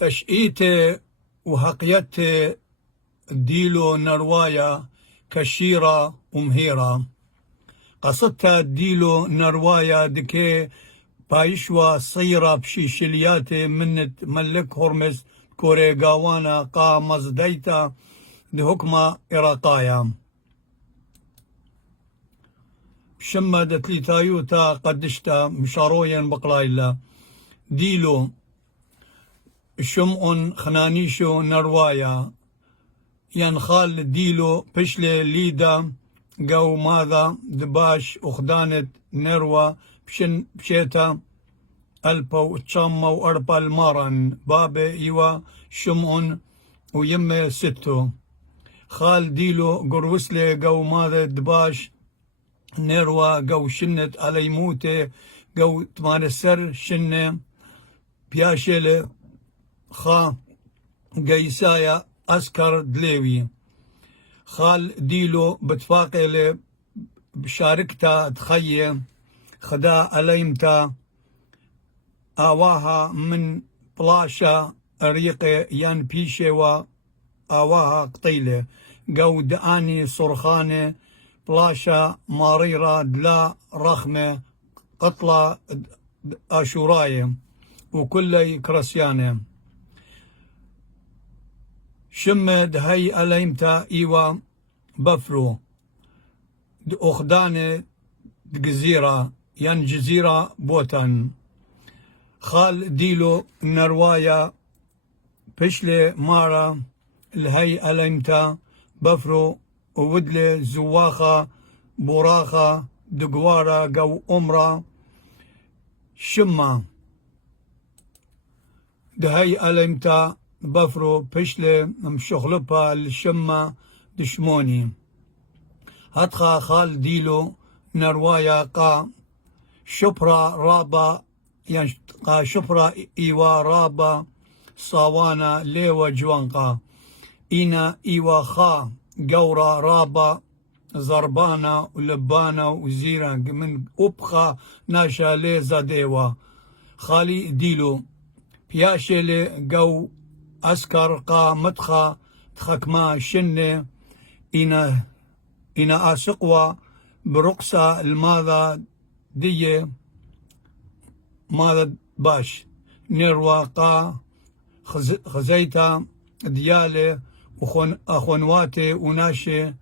تشئيته وهقيته ديلو نروايا كشيرة ومهيرة قصدتها ديلو نروايا دكي بايشوا صيرة بشيشلياتي منت ملك هرمز كوريغاوانا قا مزديتا دهكما إراقايا شما دتليتايوتا قدشتا مشارويا بقلايلا ديلو شمعن خنانيشو نروايا ينخال ديلو بشلي ليدا قو ماذا دباش وخدانت نروى بشيتا ألبو تشاما وأربا المارن بابا إيوا شمعن ويمه ستو خال ديلو قروسلي قو ماذا دباش نروى قو شنت علي موتي قو تمارسر شنة بياشيلي خا قيسايا أسكر دليوي خال ديلو بتفاقيلي بشاركتا تخيي خدا عليمتا آواها من بلاشا ريقي ين بيشي و آواها قطيلة قو داني صرخاني بلاشا ماريرا دلا رخمة قطلة أشوراي وكلي كرسياني شمد هي أليمتا إيوا بفرو أخداني جزيرة ين جزيرة بوتن خال ديلو نروايا بشلي مارا الهي أليمتا بفرو وودلي زواخة براخة دقوارة قو أمرا شما دهي أليمتا بفرو بشلي مشغلبها الشمة دشموني هتخا خال ديلو نروايا قا شبرا رابا يعني قا شبرا إيوا رابا صاوانا ليوا جوانقا إنا إيوا خا قورا رابا زربانا ولبانا وزيرا من أبخا ناشا ليزا ديوا خالي ديلو بياشيلي قو أسكر قا مدخا تخكما شنة إنا أسقوا برقصة الماذا دي ماذا باش نروى قا خزيتا ديالي أخوانواتي وناشي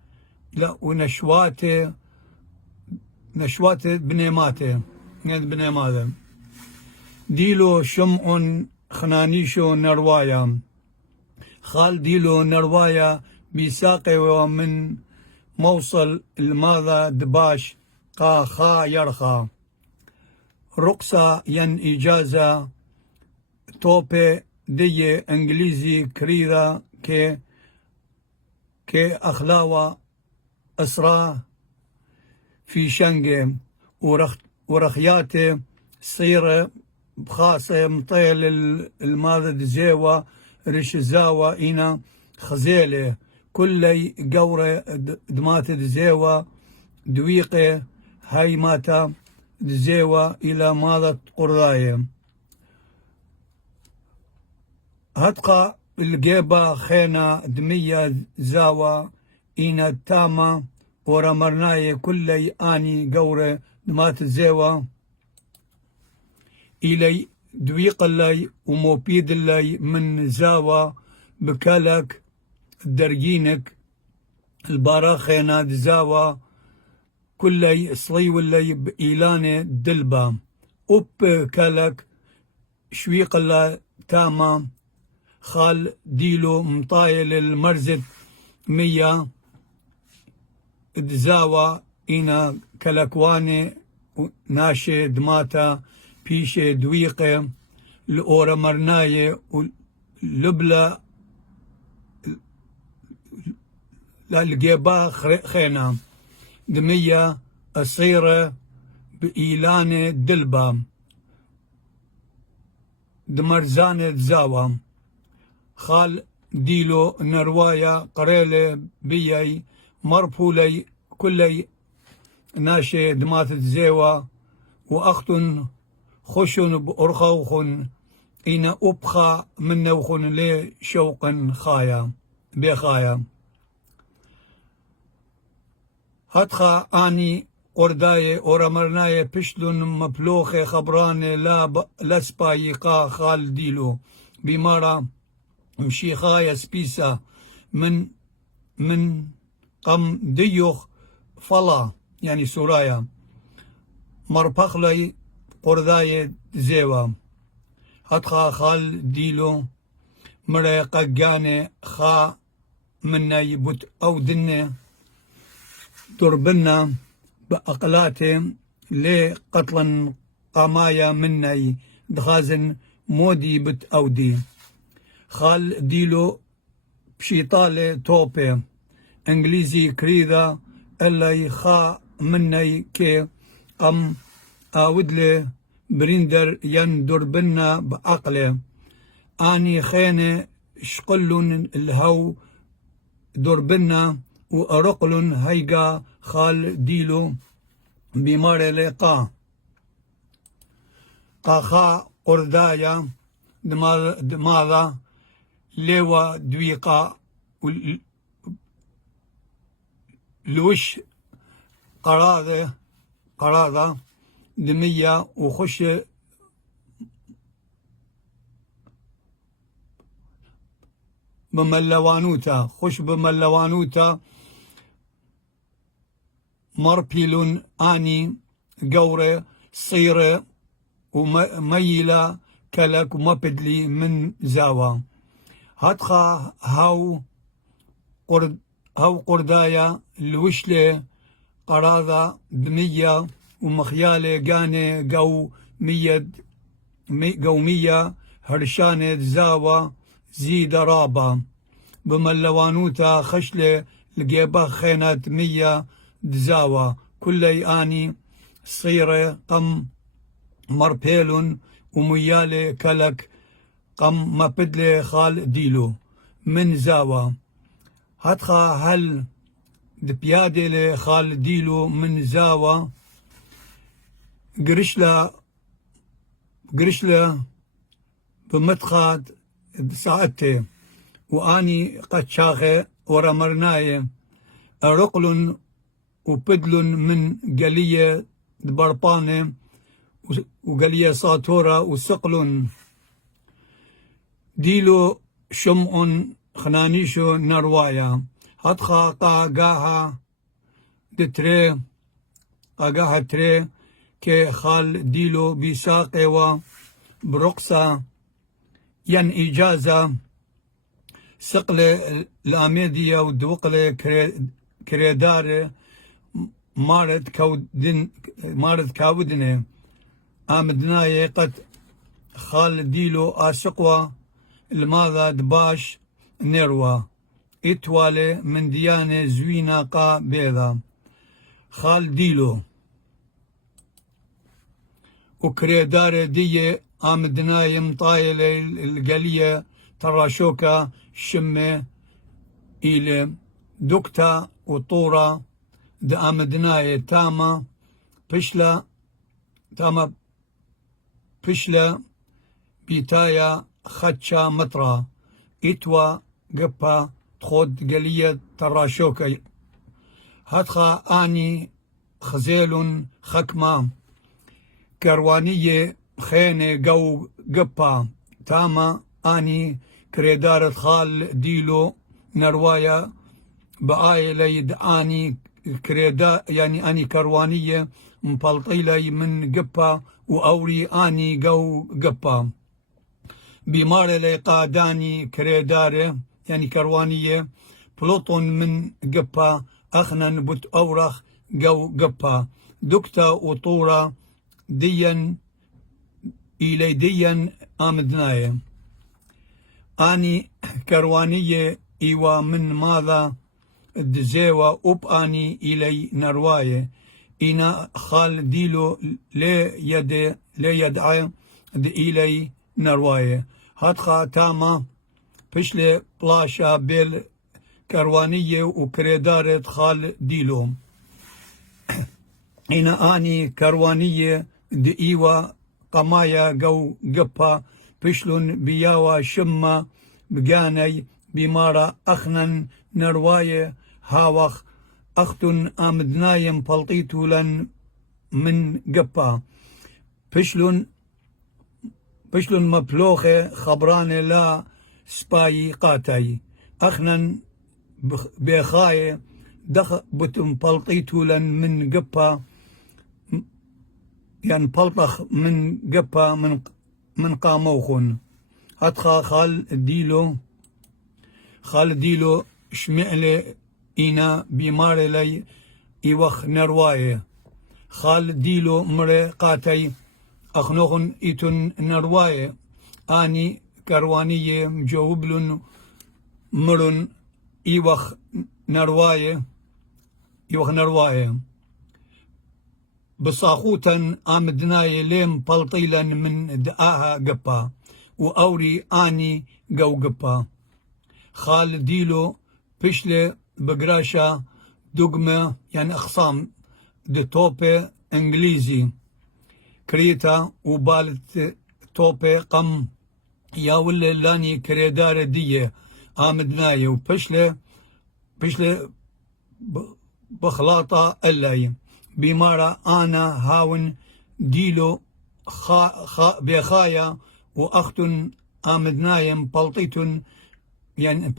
لا ونشواتي بنيماتي بنيماتي ديلو شمع خنانيشو نروايا خال ديلو نروايا بيساقي ومن موصل الماذا دباش قا خا يرخى رقصة ين إجازة توبي دي انجليزي كريرا كي أخلاوة أسرى في شنقة ورخياتي صيرة بخاصة مطيل الماذا دزيوة رشزاوة إنا خزيلة كلي قورة دمات دزيوة دويقة هاي ماتا دزيوة إلى ماذا قرضاية هتقى الجيبة خينا دمية زاوة إنا تاما ورمرناي كلي آني قورة دمات الزيوة إلي دويق اللي وموبيد اللي من زاوة بكالك درجينك الباراخينا دزاوة كلي صلي واللي بإيلاني دلبا أب كالك شويق الله تاما خال ديلو مطايل المرزت مية دزاوة إنا كالكواني ناشي دماتا بيشي دويقة الأورا مرناية ولبلا للجيبا خينا دمية أصيرة بإيلانة دلبا دمرزانة زاوة خال ديلو نروايا قريلة بيي مربولي كلي ناشي دمات زيوة وأختن خشن بأرخوخن إن أبخى من نوخن لي شوقا خايا بخايا هتخا آني قرداي ورمرناي بشلون مبلوخي خبراني لا لسبايقا خال ديلو بمارا مشيخايا سبيسا من قم ديوخ فلا يعني سورايا مربخلي قرداي زيوا هتخا خال ديلو مري قجاني خا مني بوت أو دني تربنا بأقلاتهم لقتلا قمايا مني دخازن مودي بت أودي خال ديلو بشيطالي توبي انجليزي كريدا اللي خا مني كي أم أودلي بريندر ين دربنا بأقله أني خيني شقلن الهو دربنا وأرقلن هيجا خال ديلو بمار لقا قاخا قردايا دماغا لوا دويقا لوش قراضة دمية وخش بملوانوتا خش بملوانوتا مربيلون آني قورة صيرة وميلة كلك ومبدلي من زاوة هتخا هاو قردايا الوشلة قراضة دمية ومخيالة قاني قومية هرشانة زاوة زيد رابا بملوانوتا خشلة لقيبا خينات مية دزاوة كلي آني صيرة قم مربيلون وميالي كلك قم مبدلي خال ديلو من زاوة هتخا هل دبيادي خال ديلو من زاوة قرشلا بمدخاد ساعتي واني قد شاخي ورمرناي رقل وبدل من قلية بربانة وقلية ساطورة وسقل ديلو شمع خنانيشو نروايا هتخا قاقاها دتري قاقاها تري كي خال ديلو بيساقي وبرقصة ين إجازة سقلة الأميدية ودوقلة كريدارة مارد كاودنة آمدناي قد خال ديلو آسقوة الماذا دباش نروى إتوالي من ديانة زوينة قا بيضا خال ديلو وكريدارة دي آمدناي مطايلة القلية تراشوكا شمة إلى دكتا وطورة دا آمدناي تاما بشلا بيتايا خدشا مطرة إتوا قبا تخود قلية تراشوكا هتخا آني خزيل خكمة كروانية خينة قو قبا تاما آني كريدارة خال ديلو نروايا بآية ليد آني كريدا يعني آني كروانية مبلطيلي من قبا وأوري آني قو قبا بمارة لي قاداني كريدارة يعني كروانية بلوطن من قبا أخنن بت أورخ قو قبا دكتا وطورة ديا إلي ديا آمدناي آني كروانية إيوا من ماذا الدزيوة أباني إلي نرواية إنا خال ديلو لي يدعي إلي نرواية هاتخا تاما بشلي بلاشا بيل كروانية وكريدارة خال ديلو إنا آني كروانية دئيوة قمايا قو قبا بشلون بياوا شمة بقاني بمارا أخنا نرواية هاوخ أختن آمدنايم بلطيتو لن من قبا بشلون مبلوخة خبراني لا سباي قاتي أخنا بخاية دخ بتم بلطيتو لن من قبا يعني بلطخ من قبا من قاموخن هتخا خال ديلو شمعلي إنا بيمار لي إيوخ نرواية خال ديلو مري قاتي أخنوخن إيتن نرواية آني كروانية مجوبلن مرن إيوخ نرواية بصاخوتا آمدناي ليم بلطيلا من دآها قبا وأوري آني قو قبا خال ديلو بشلي بقراشا دقمة يعني أخصام دي توبي إنجليزي كريتا وبالت توبي قم يا ولا لاني كريدار دية آمدناي وبشلي بخلاطة اللاي بمارا أنا هاون ديلو بخايا وأختن آمدنايم بلطيتن يعني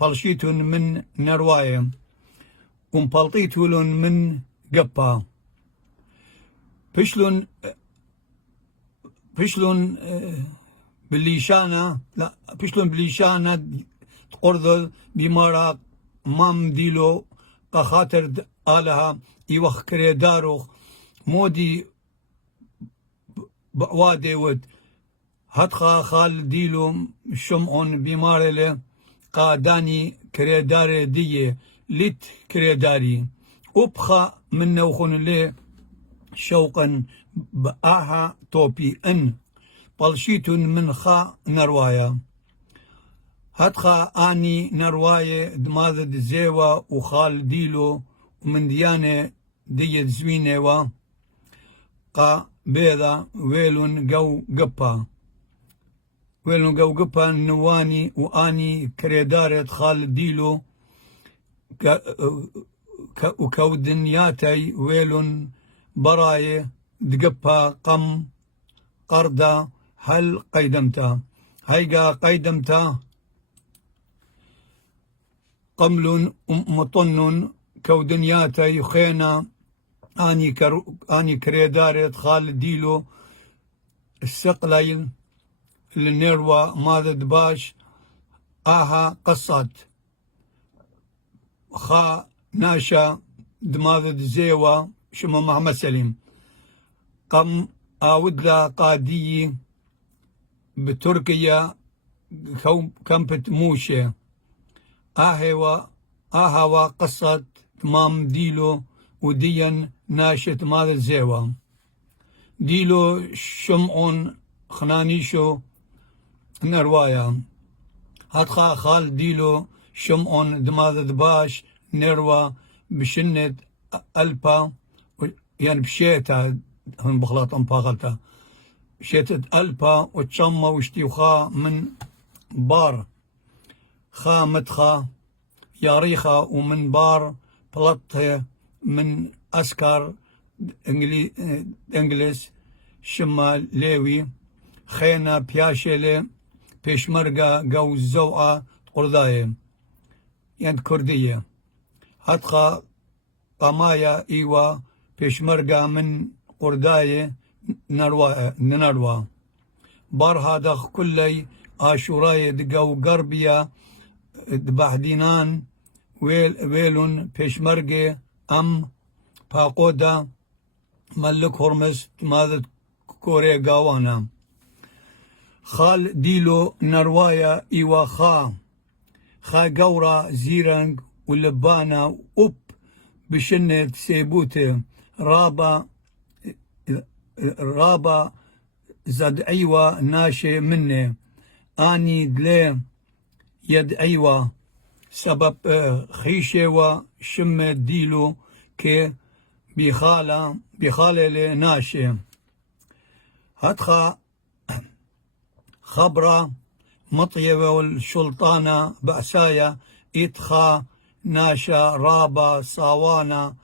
بلشيتن من نرواية ومبلطيتولن من قبا بشلون بليشانا لا بشلون بليشانا تقرض بمارا مام ديلو قخاطر آلها يوخ كريدارو مودي بوادي ود هتخا خال ديلو شمعون بمارله قاداني كريدار ديه لت كريداري وبخا من نوخن لي شوقا بآها توبي ان بلشيت من خا نروايا هتخا اني نرواية دماذ زيوا وخال ديلو ومن ديانة دية زوينة و قا بيضا ويلون قو قبا نواني واني كريدارة خال ديلو وكودنياتي ويلون براي دقبا قم قردا هل قيدمتا هيقا قيدمتا قمل مطن كودنياتي خينا اني كريدارة خال ديلو السقلين النروى ماذا دباش آها قصت خا ناشا دماذا زيوا شما محمد سليم قم آودلا قادي بتركيا كمبت موشة آهوا قصة تمام ديلو وديا ناشت ماذا زيوا ديلو شمعون خنانيشو نروايا هتخا خال ديلو شمعون دماذا دباش نروى بشنة ألبا يعني بشيتا هم بخلاط باغلتا شيتة ألبا وتشمى واشتيوخا من بار خا مدخا ياريخا ومن بار بلطه من أسكار إنجليز شما ليوي خينا بياشيلي بيشمرقا قو الزوعة قرداية يعني كردية هتخا قمايا إيوا بيشمرقا من قرداية نروى بار هذا كلي آشوراي دقو قربيا دباحدينان ويلون بيشمرقة أم باقودا ملك هرمز ماذا كوري قاوانا خال ديلو نروايا إيوا خا قورا زيرانج ولبانا أوب بشنة سيبوته رابا زد أيوا ناشي مني آني دلي يد أيوا سبب خيشة وشم ديلو كي بخالة لناشي هتخا خبرة مطيبة والشلطانة بأسايا إتخا ناشا رابا صاوانا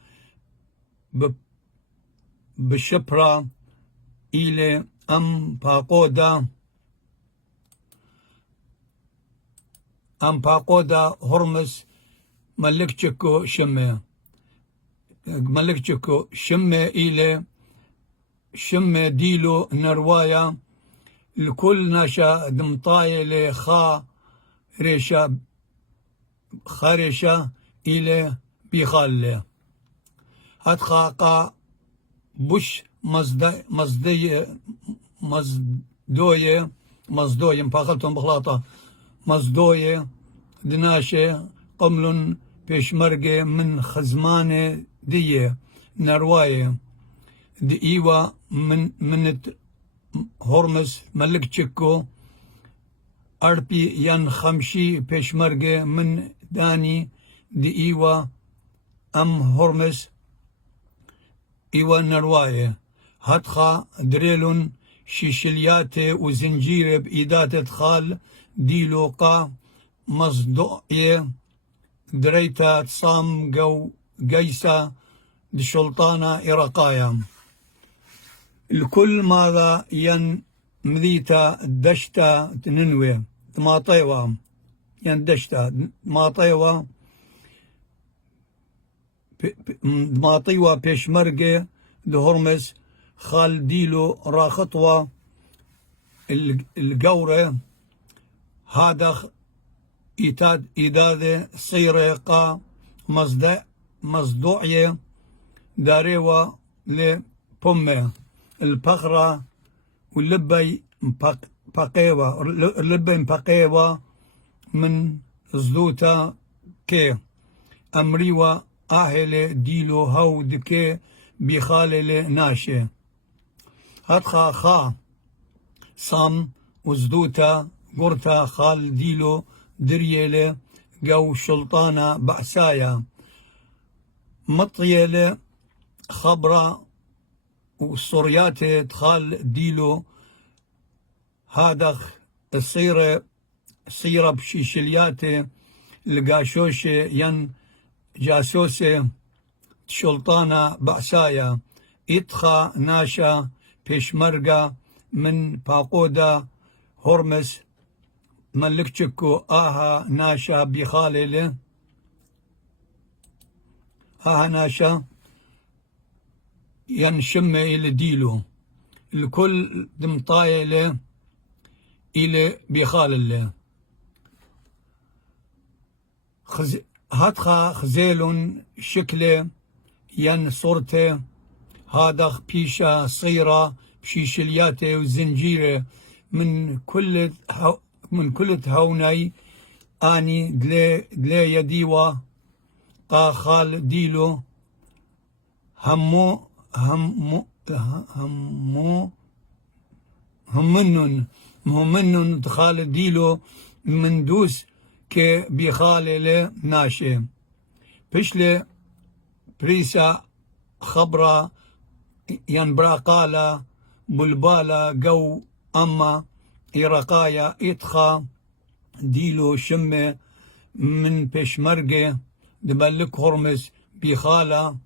بشبرا إلى أم باقودا هرمس ملكتشكو شمة إلى شمة ديلو نروايا الكل ناشا دمطاية لخا خارشة إلى بيخال هتخاقا بوش مزدوية مباقلتهم بخلاطة مزدوية دناشة قمل بيشمرقة من خزمانة دية نرواية دئيوة من هرمس ملك تشكو أربي ين خمشي بيشمرقة من داني دئيوة أم هرمس إيوة نرواية هتخا دريلون شيشلياتي وزنجير بإيدات خال ديلوقا مصدوعية دريتا تصام قيسة دشلطانة إرقايا الكل ماذا ين مذيتا دشتا تننوي تماطيوة ين دشتا ماطيوة ماطيوة بيشمرقة دهرمس خال ديلو راخطوة القورة هذا إيداد صيرة قا مصدوعية داريوة لبمة البقرة واللبي مبقيوة من زدوتا كي أمريوة أهل ديلو هود كي بخالل ناشي هتخا خا صام وزدوتا قرتا خال ديلو دريلة جو شلطانة بأسايا مطيلة خبرة وصرياتي تخال ديلو هذا صيرة بشيشلياتي القاشوشة ين جاسوسة شلطانة بأسايا إتخا ناشا بيشمرقة من باقودا هرمس ملكتشكو آها ناشا بخالله آها ناشا ينشم إلى ديلو الكل دمطايله إلى بخالله هاتخا خزيل شكله ين صورته هذا بيشا صيرة بشيشلياته وزنجيره من كل هوني اني دلي يديوه قا خال ديلو همنن تخال ديلو من دوس كي بخال ناشي بشلي بريسا خبرة ينبراقالا بلبالا جو أما إرقايا إتخا ديلو شمة من بشمرقة دبلك هرمز بخالا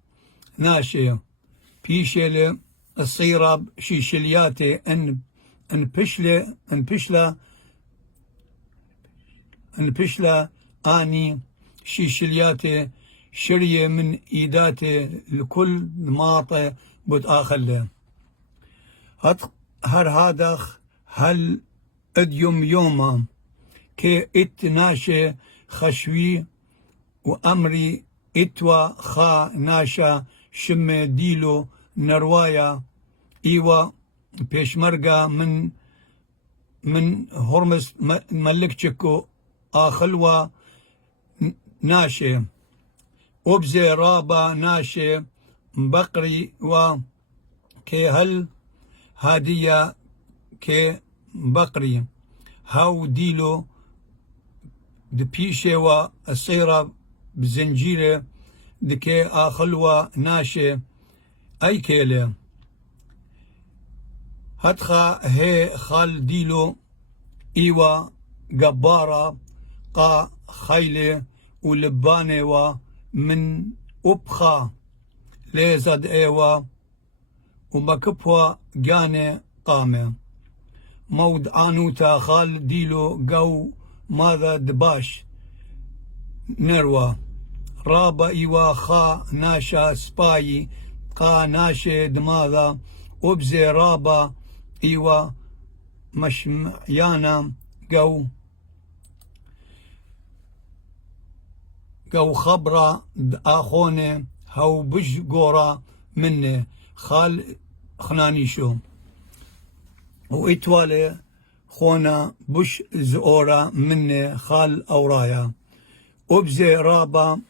ناشي بيشل الصيرة شيشلياتي ان بشلا اني شيشلياتي شرية من ايداتي لكل ماطة بتآخله هر هادخ هل اديوم يوما كي اتناشي خشوي وامري اتوا خا ناشا شم ديلو نروايا ايوا بيشمرقة من هرمس ملكتشكو آخلوا ناشي وبزي رابا ناشي بقري و كي هل هادية كي بقري هاو ديلو دبيشي و الصيرة بزنجيرة دكي آخلوا ناشي أي كيلة هتخا هي خال ديلو إيوا جبارة قا خيلة ولبانة ومن أبخا ليزد إيوا ومكبوا جاني قامة مود آنوتا خال ديلو جو ماذا دباش نروى رابا إيوا خا ناشا سباي قا ناشي دماذا وبزي رابا إيوا مش يانا جو خبرة آخونة هاو بش قورا منه خال خنانيشو وإتوالي خونا بش زورا منه خال أورايا وبزي رابا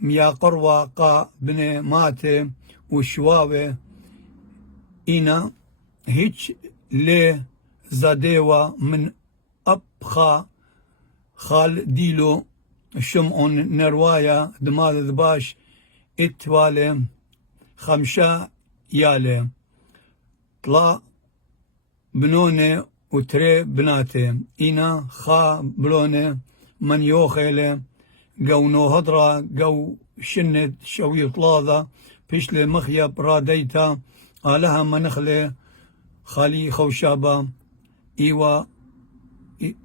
ميا قروة قا بني ماتي وشواوي إنا هيج ليه زاديوا من أبخا خال ديلو شمعون نروايا دماغ ذباش اتوالي خمشا يالي طلع بنوني وتري بناتي إنا خا بلوني من يوخيلي جو نوهدرا جو شند شوي طلاذا بيشلي مخيب راديتا آلها منخلي خالي خوشابا إيوا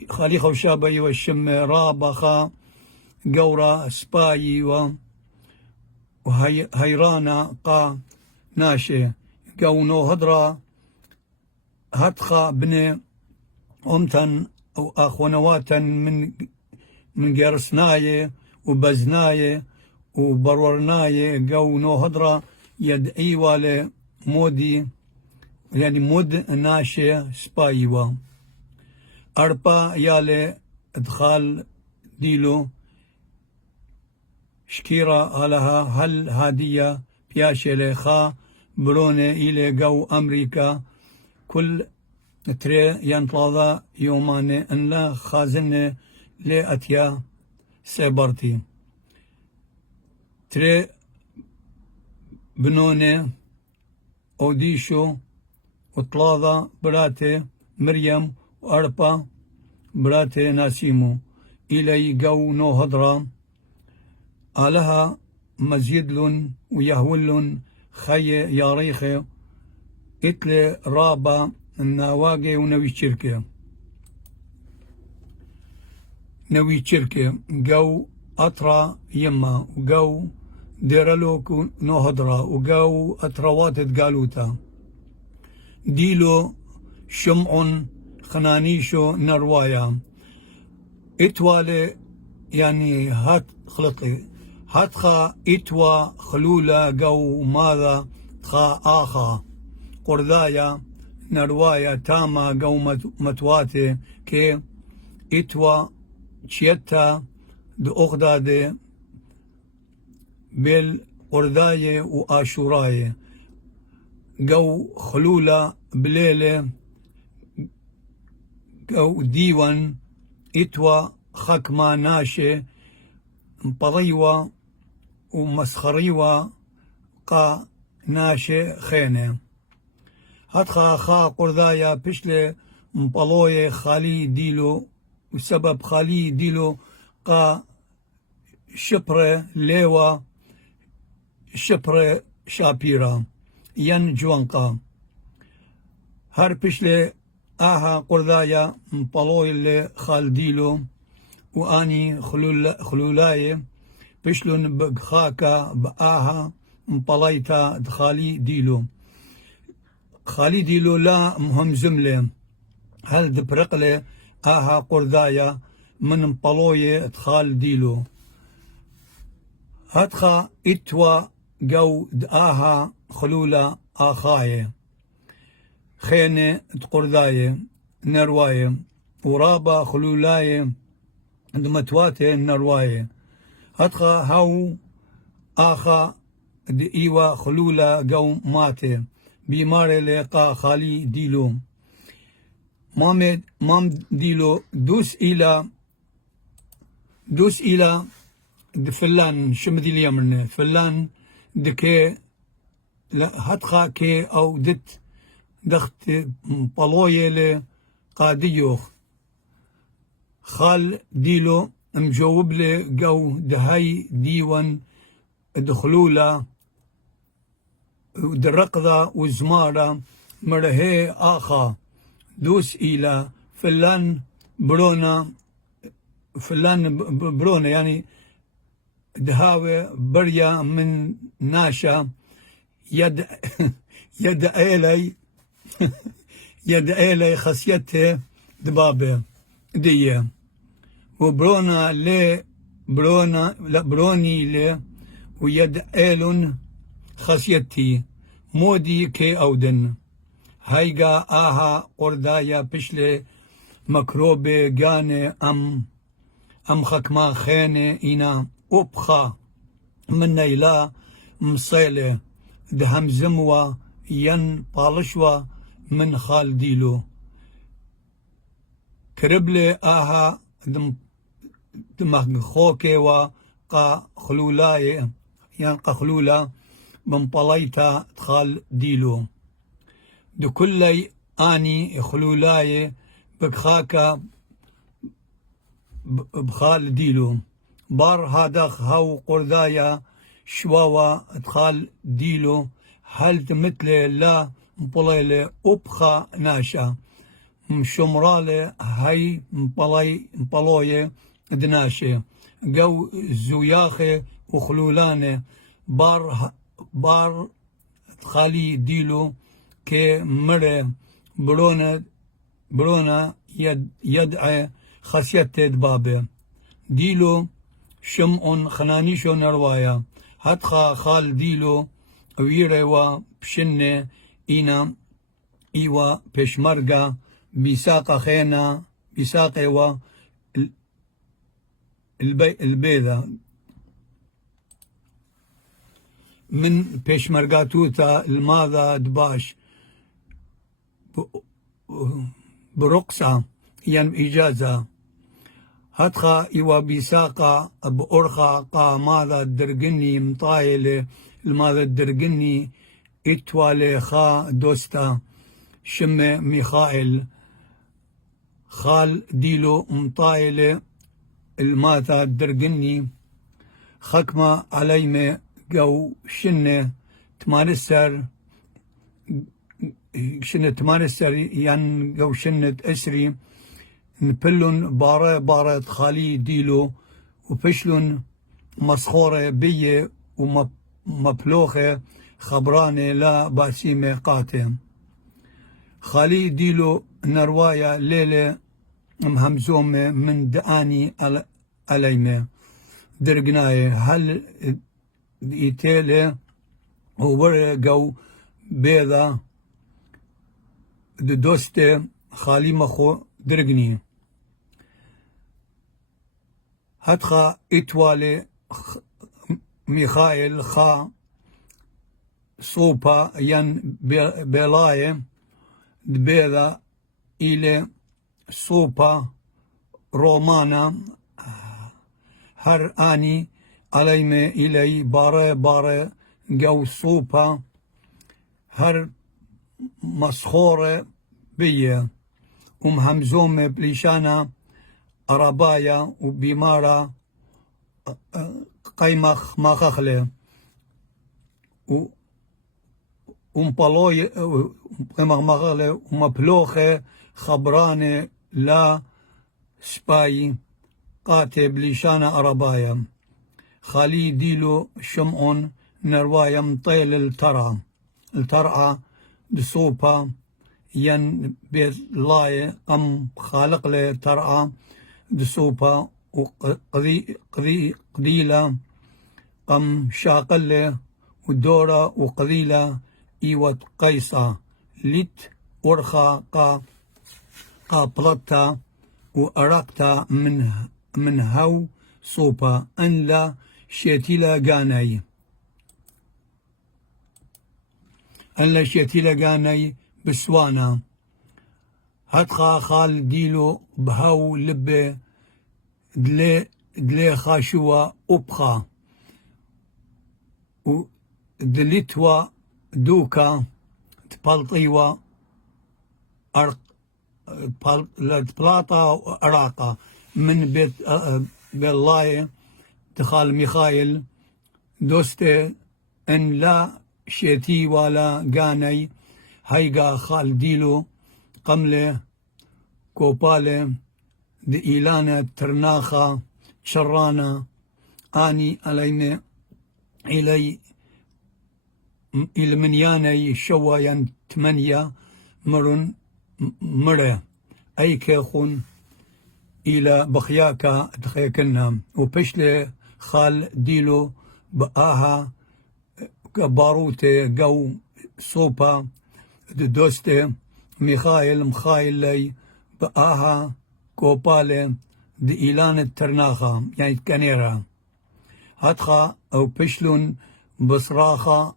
خالي خوشابا إيوا الشم رابا خا قورا سباي وهيرانا قا ناشي جو نوهدرا هتخا بني أمتن أو أخوانواتا من جرسناية وبزناية وبرورناية جو نوهدرا يدعي والي مودي يعني مود ناشي سبايوا أربا يالي ادخال ديلو شكيرا علىها هل هادية بياشي خا بروني إلي جو أمريكا كل تري ينطلاذا يوماني أن لا خازنة لأتيا سيبرتي تري بنوني أوديشو وطلاذا براتي مريم وأربا براتي ناسيمو إلي جو نوهدرا آلها مزيدلن ويهولن خي ياريخي إتلي رابا النواقي ونوي شركة نوي شركة جو أطرا يما وجو ديرلوك نهضرا وجو أطروات قالوتا ديلو شمع خنانيشو نروايا إتوالي يعني هات خلطي هاتخا إتوا خلولا جو ماذا خا آخا قردايا نروايا تاما جو متواتي كي إتوا تشيتا دو أخدادي بيل قردايا وآشورايا جو خلولا بليلة جو ديوان إتوا خكما ناشي مبضيوة ومسخريوة قا ناشي خينة هاتخا خا قردايا بشلي مبالوية خالي ديلو وسبب خالي ديلو قا شبرة ليوة شبرة شابيرا ين جوانقا هر بشلي آها قردايا مبالوية اللي خال ديلو واني خلولاي بشلون بخاكا بآها مباليتا دخالي ديلو خالي ديلو لا مهم زملة هل دبرقلي آها قردايا من مبالوية دخال ديلو هاتخا إتوا جو دآها خلولا آخاية خينة قرداية نرواية ورابا خلولاية دمتواتي النرواية هاتخا هاو آخا دئيوا خلولا جو ماتي بيماري لقا خالي ديلو مام ديلو دوس إلى دفلان شمدي اليمرنة فلان دكي هاتخا كي أو دت دخت بلوية لقاديوخ خال ديلو مجاوب لي قو دهي ديوان دخلولا ودرقضة وزمارة مرهي آخا دوس إلى فلان برونا يعني دهاوي بريا من ناشا يد يد إلي يد إلي خسيته دبابة دي وبرونا لي برونا لا بروني لي ويد إلون خسيتي مودي كي أودن هايقا آها قردايا بشلي مكروبة جاني أم خكما خيني إنا أبخا من نيلا مصيلة دهم زموا ين بالشوا من خال ديلو كربلي آها دم خوكي وقا خلولاي ين قا خلولا من بلايتا خال ديلو دكلي آني خلولاي بخاكا بخال ديلو بار هادخ هاو قردايا شواوا ادخال ديلو هل تمثل لا مبلايلة أبخا ناشا مشمرالة هاي مبلاي دناشة جو زوياخي وخلولانة بار خالي ديلو كي مرة برونا يدعي خسيت دبابة ديلو شمعون خنانيشو نروايا هتخا خال ديلو ويروا بشنة إنا إيوا بشمرقا بيساقا خينا بيساقا و البيضة من بشمرقا توتا الماذا دباش برقصة يعني إجازة هتخا إيوا بيساقا بأرخا قا ماذا درقني مطايلة الماذا درقني إتوالي خا دوستا شم ميخائيل خال ديلو مطايلة الماذا درقني خكمة عليمة جو شنة تمارسر يعني جو شنة أسري نبلون بارة خالي ديلو وبشلون مسخورة بيه ومبلوخة خبرانة لا باسيمة قاتم خالي ديلو نروايا ليلة مهمزومة من دقاني عليمة درقناي هل إيتيلة وورقو بيضة دوستة خالي مخو درقني هتخا إتوالي ميخائيل خا صوبا ين بلاية دبيضة إلى صوبا رومانا هر آني عليمة إلي بارة جو صوبا هر مسخورة بيه ومهمزومة بليشانا أربايا وبيمارة قيمخ ماخخلة ومبلوي قيمخ ماخخلة ومبلوخة خبرانة لا سباي قاتب بليشانا أربايا خالي ديلو شمعون نروايا مطيل الترعة دصوبا ين بيت لاي قم خالق له ترعى دصوبا وقديلة قم شاقل له ودورة وقديلة إيوة قيصة لت أرخا قا بلطة وأرقتا من هو صوبا أن لا شتيلا قاني بسوانا هتخا خال ديلو بهاو لبه دلي خاشوا أبخا ودلتوا دوكا تبلطيوا أرق تبلاطا أراقا من بيت بالله تخال ميخائيل دوسته ان لا شيتي ولا قاني هيقا خال ديلو قمله كوباله دإيلانة ترناخة شرانة آني علينا إلي المنياني شوايا 8 مرة أي كيخون إلى بخياكا تخيكنا وبشلي خال ديلو بآها باروتي جو صوبا دوستي ميخائيل لي بآها كوبالي دإيلان الترناخة يعني كنيرة هاتخا أو بشلون بصراخة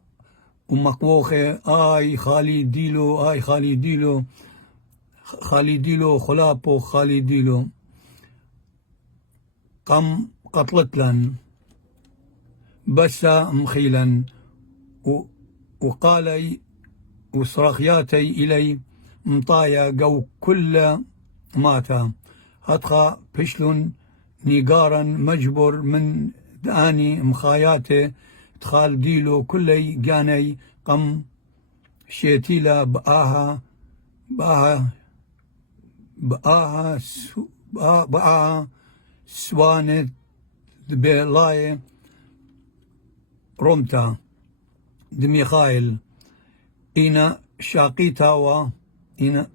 ومقوخة آي خالي ديلو خلابو خالي ديلو قم قتلتلن بس مخيلا وقالي وصراخياتي إلي مطايا جو كل ماتا هاتخا بشلون نيقارا مجبر من داني مخاياته تخال ديلو كلي جاني قم شيتيلا بآها سوانة بلاي رومتا دميخائيل إنا شاقيتاوا إنا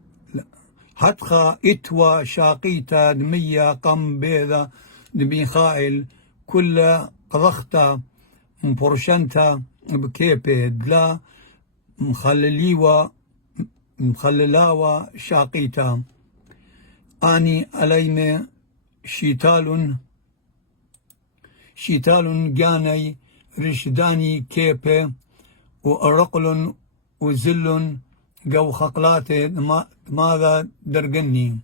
هتخا إتوا شاقيتا دمية قم بيذا دميخائيل كل قضختا مبرشنتا بكيبي دلا مخللاوا شاقيتا آني علينا شيتال جاني رشداني كيبي وأرقل وزل جو خقلاتي ماذا درقني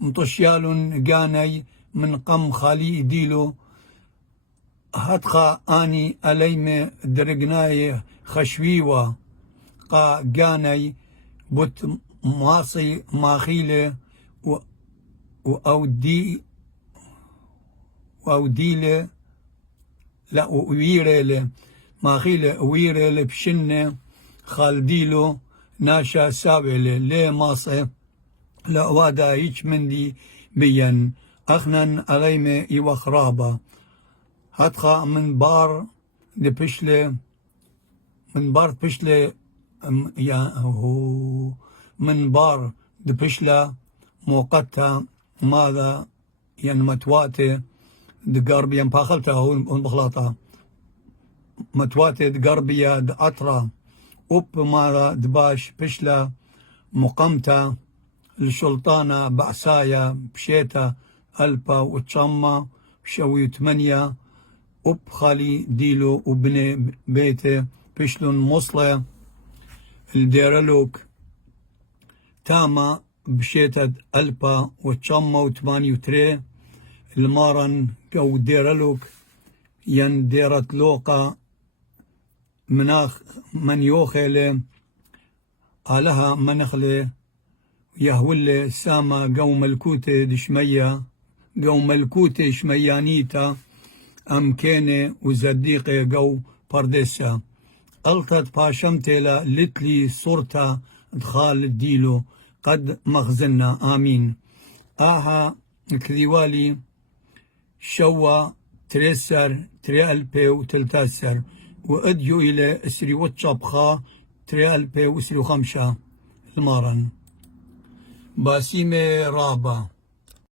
مطشيال جاني من قم خالي ديلو هتخا آني أليم درقناي خشويوة قا جاني بوت ماصي ماخيلة وأوديلة لا ويريلة ماخيلة ويريلة بشنة خالديلو ناشا سابلة ليه ماصي لا وادا هيج مندي بيان أخنن أليم يوخرابا هتخا من بار دبشلة من بار بشلة يا هو من بار دبشلة موقتها ماذا يعني متواتي دقربيا باخلتها هو بخلاطها متواتي دقربيا دأطرة أوب ماذا دباش بشلة مقمتها السلطانة بعسايا بشيتا ألبا وتشمة شوي 8 أب خالي ديلو وبني بيته بشلون مصلة الديرلوك تاما بشيتة ألبا وتشمة و8 المارن جو ديرلوك ين ديرت لوقا مناخ من يوخيله علىها منخله يهول ساما جو ملكوته دشمية جو ملكوته شميانيتا أمكينة وزديقة جو بردسة ألطت باشمتلا لتلي صورتا دخال الديلو قد مخزنا آمين آها كذيوالي شوا 3 وأديو إلى أسري واتشابخا 3 المارن باسيمة رابا